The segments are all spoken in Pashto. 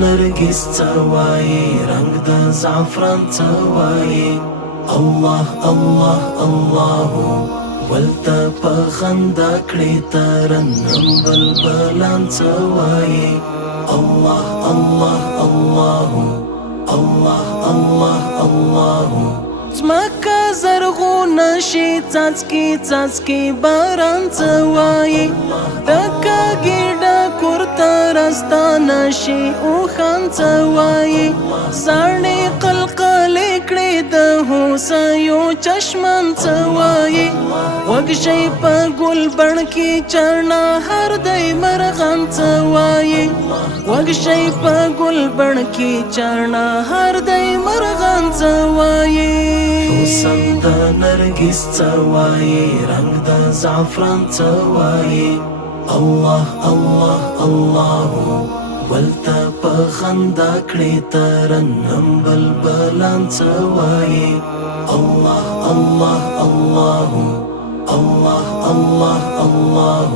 نرګس څه وایي رنگ د زعفران څه وایي الله الله الله ولته په خندا کړې ترنم بلبلان څه وایي الله الله الله الله الله الله زمکه زرغونه شي څاڅکي څاڅکي باران څه وایي ډکه ګیډه کورته راستانه شي اوښان څه وایي زاڼې قلقلې کړې د هوسیو چشمان څه وایي وږشی په ګلبڼ کې چړناهر دی مرغان څه وایي وږشی په ګلبڼ کې چړناهر دی مرغان څه وایي حسن د نرګس څه وایي رنگ د زعفران څه وایي الله الله الله ولته په خندا کړې ترنم بلبلان څه وایي الله الله الله الله الله الله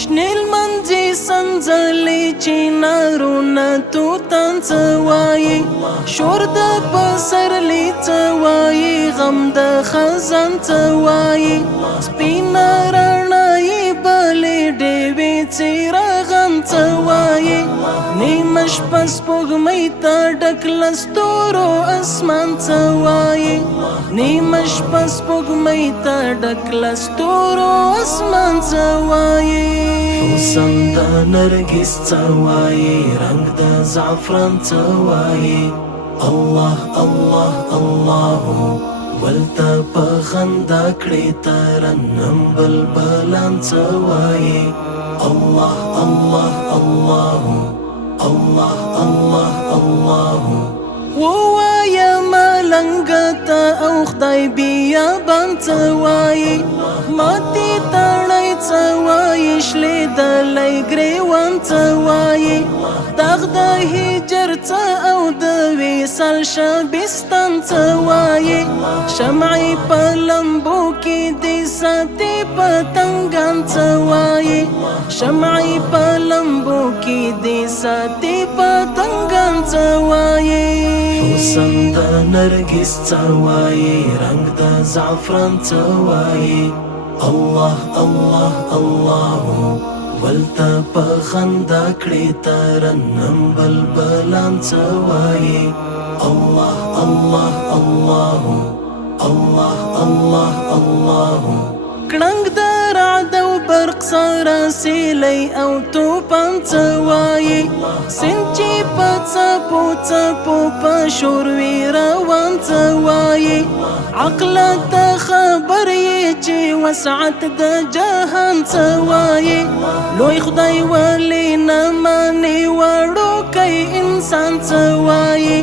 شنې لمنځې سنځلې چینارونه توتان څه وایي شور د پسرلي څه وایي غم د خزان څه وایي سپینه رڼایي بلې ډېوې څراغان څه وایي نیمه شپه سپوږمۍ ته ډک له ستورو اسمان څه وایي نیمه شپه سپوږمۍ ته ډک له ستورو اسمان څه وایي حسن د نرګس څه وایي رنگ د زعفران څه وایي الله الله الله ولته په خندا کړې ترنم بلبلان څه وایي الله الله الله الله الله الله ووایا ملنګ ته او خدای بیابان څه وایي ماتې تڼۍ څه وایي شلې دلی ګریوان څه وایي دغ د هجر څه او د وصال شبستان څه وایي شمعې په لمبو کې د ساتي پتنګان څه وایي شمعې په لمبو کې د ساتي پتنګان څه وایي حسن د نرګس څه وایي رنگ د زعفران څه وایي الله الله الله ولته په خندا کړې ترنم بلبلان څه وایي الله الله الله الله الله الله کړنګ د رعد او برق سره سیلی او توپان څه وایي سیند چې په څپو څپو په شور وي روان څه وایي عقله ته خبر یې چې وسعت د جهان څه وایي لوی خدای ولې نه منې وړوکی انسان څه وایي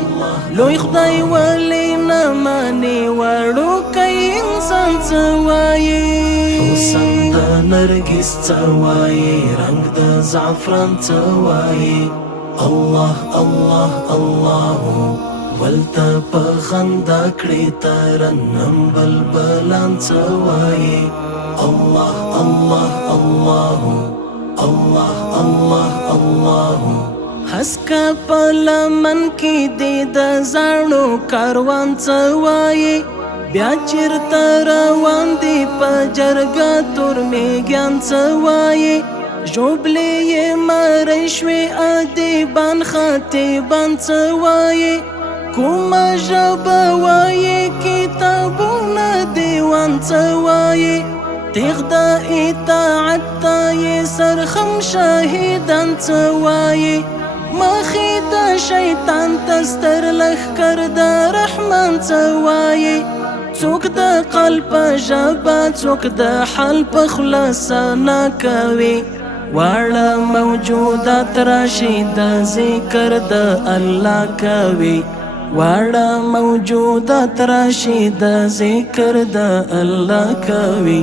لوی خدای ولې نه منې وړوکی انسان څه وایي حسن د نرګس څه وایي رنگ د زعفران څه وایي الله الله الله ولته په خندا کړې ترنم بلبلان څه وایي الله الله الله الله الله الله هسکه په لمن کې دې د زاړو کاروان څه وایي بیا چیرته روان دی په جرګه تور میږیان څه وایي ژوبلې یې مړۍ شوې ادیبان خطیبان څه وایي کومه ژبه وایي کتابونه دیوان څه وایي تیغ د اطاعت ته یې سرخم شهیدان څه وایي مخې د شیطان ته ستر لښکر د رحمان څه وایي څوک د قلب په ژبه څوک د حال په خوله ثنا کوي واړه موجودات راشي د ذکر د الله کوي واړه موجودات راشي د ذکر د الله کوي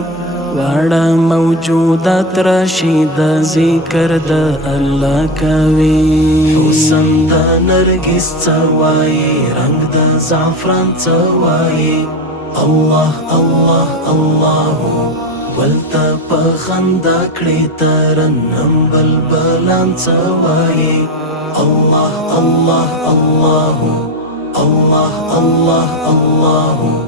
واړه موجودات راشي د ذکر د الله کوي حسن د نرګس څه وایي رنگ د زعفران څه وایي الله الله الله ولته په خندا کړې ترنم بلبلان څه وایي الله الله الله الله الله الله